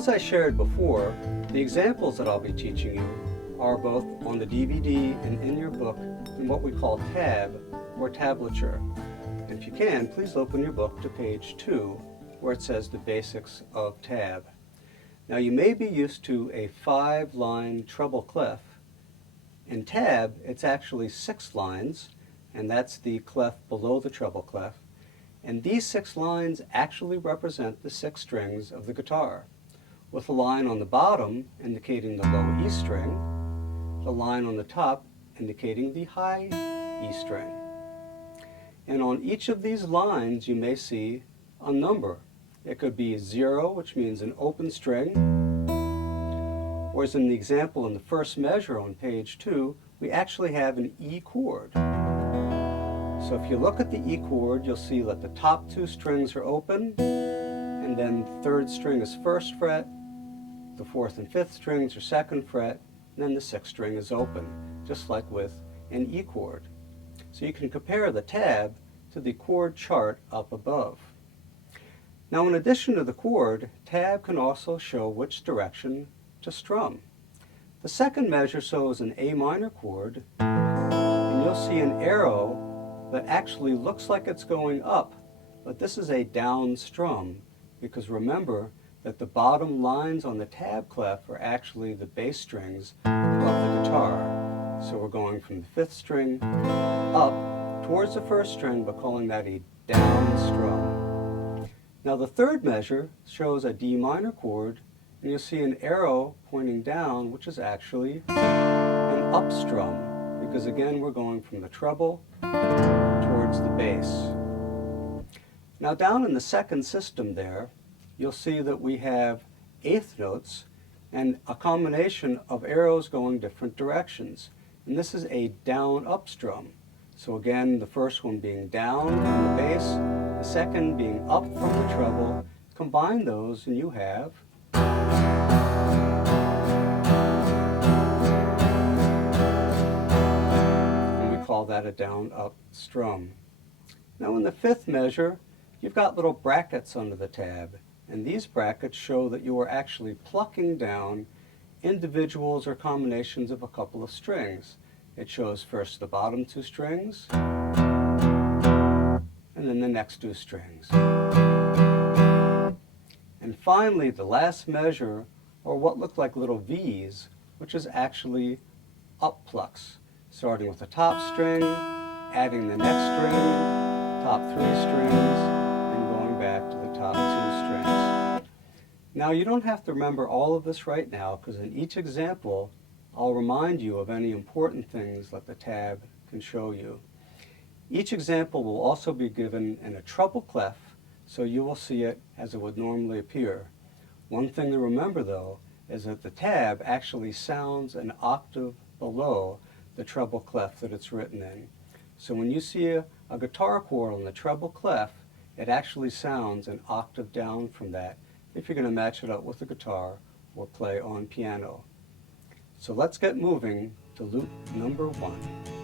as I shared before, the examples that I'll be teaching you are both on the DVD and in your book in what we call tab or tablature. And if you can, please open your book to page 2 where it says the basics of tab. Now you may be used to a 5-line treble clef. In tab, it's actually 6 lines, and that's the clef below the treble clef. And these 6 lines actually represent the 6 strings of the guitar, with a line on the bottom indicating the low E string, the line on the top indicating the high E string. And on each of these lines you may see a number. It could be 0, which means an open string, or as in the example in the first measure on page 2, we actually have an E chord. So if you look at the E chord, you'll see that the top 2 strings are open, and then the 3rd string is 1st fret, the 4th and 5th strings are 2nd fret, and then the 6th string is open, just like with an E chord. So you can compare the tab to the chord chart up above. Now in addition to the chord, tab can also show which direction to strum. The second measure shows an A minor chord, and you'll see an arrow that actually looks like it's going up, but this is a down strum, because remember that the bottom lines on the tab clef are actually the bass strings of the guitar. So we're going from the 5th string up towards the 1st string, but calling that a down strum. Now the third measure shows a D minor chord, and you'll see an arrow pointing down, which is actually an up strum, because again we're going from the treble towards the bass. Now down in the second system there, you'll see that we have eighth notes and a combination of arrows going different directions. And this is a down-up strum. So again, the first one being down from the bass, the second being up from the treble. Combine those and you have call that a down-up strum. Now in the 5th measure, you've got little brackets under the tab, and these brackets show that you are actually plucking down individuals or combinations of a couple of strings. It shows first the bottom 2 strings, and then the next 2 strings. And finally, the last measure are what look like little V's, which is actually up plucks. Starting with the top string, adding the next string, top 3 strings, and going back to the top 2 strings. Now you don't have to remember all of this right now, because in each example I'll remind you of any important things that the tab can show you. Each example will also be given in a treble clef, so you will see it as it would normally appear. One thing to remember though is that the tab actually sounds an octave below the treble clef that it's written in. So when you see a guitar chord on the treble clef, it actually sounds an octave down from that if you're going to match it up with the guitar or play on piano. So let's get moving to loop number 1.